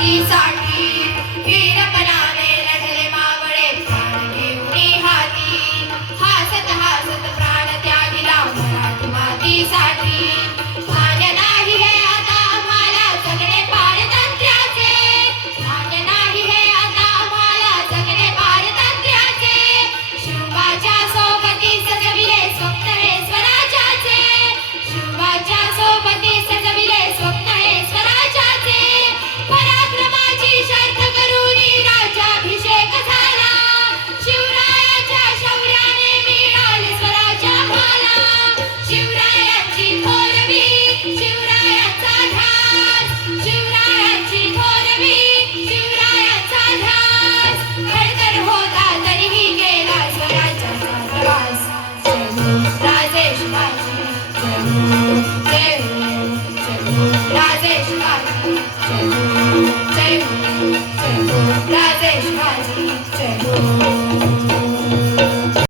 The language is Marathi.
साठी वीरपणाने लढले मावळे प्राण घेऊन हाती हासत हासत प्राण त्यागिला मराठी मातीसाठी मान्य नाही हे आता आम्हाला जगणे पारतंत्र्याचे मान्य नाही हे आता आम्हाला जगणे पारतंत्र्याचे शिवबाच्या सोबती सजविले स्वप्न हे स्वराज्याचे शिवबाच्या सोबती सजविले स्वप्न हे स्वराज्याचे पराक्रमाची शर्थ करून राज्याभिषेक झाला शिवरायाच्या शौर्याने मिळाले स्वराज्य आम्हाला शिवरायांची थोरवी शिवरायांचा ध्यास शिवरायांची थोरवी शिवरायांचा ध्यास खडतर होता तरीही केला स्वराज्याचा प्रवास जय हो राजे शिवाजी जय हो जय हो जय हो राजे शिवाजी जय हो